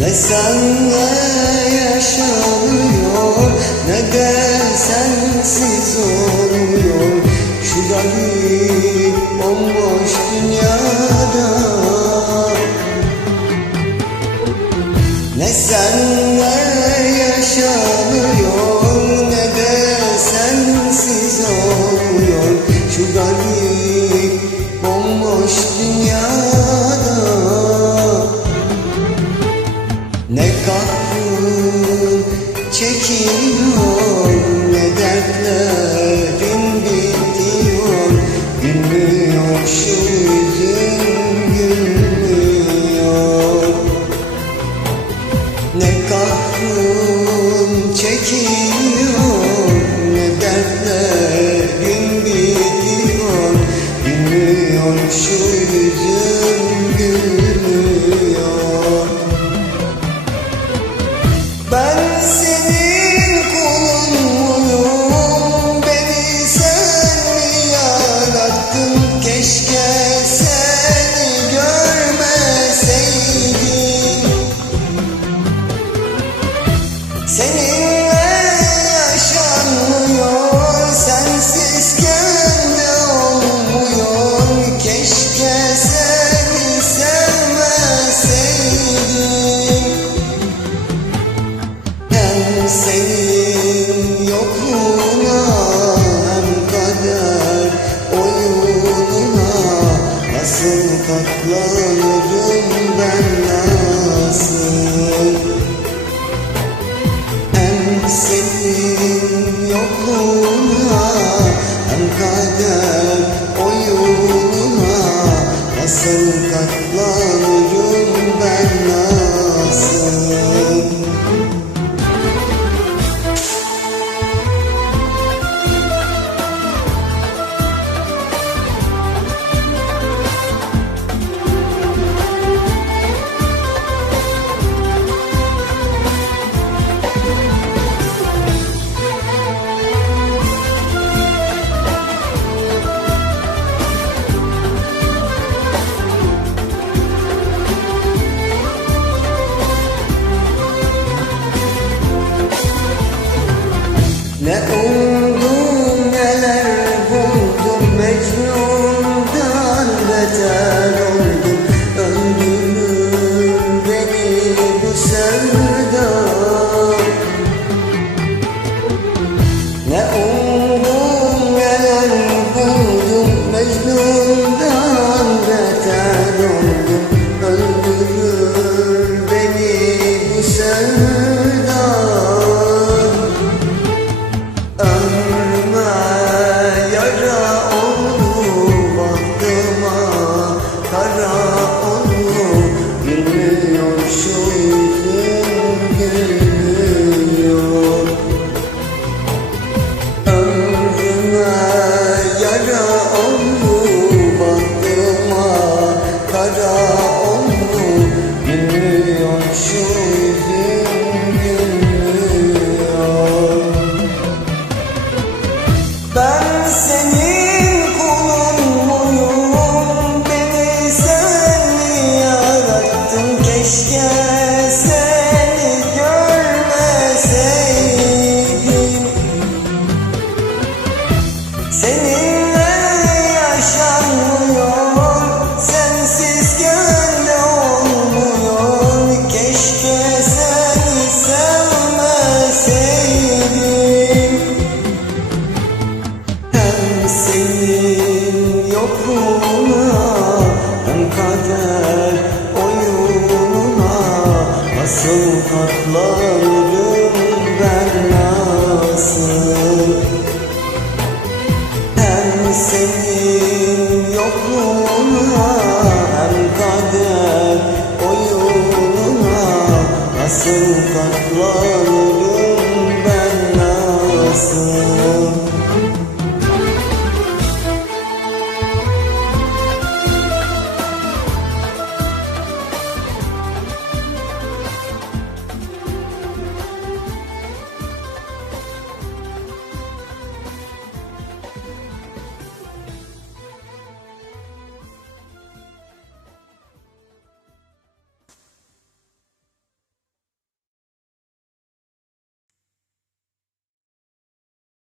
Ne senle yaşanıyor Ne de sensiz oluyor. Şu garip bomboş dünyada. Ne senle yaşanıyor Ne de sensiz oluyor. Şu garip ne kahrın çekiyor Ne dertlerin bitiyor Nasıl katlanırım ben nasıl? Hem senin yokluğuna hem kader oyununa Nasıl katlanırım Senin 不管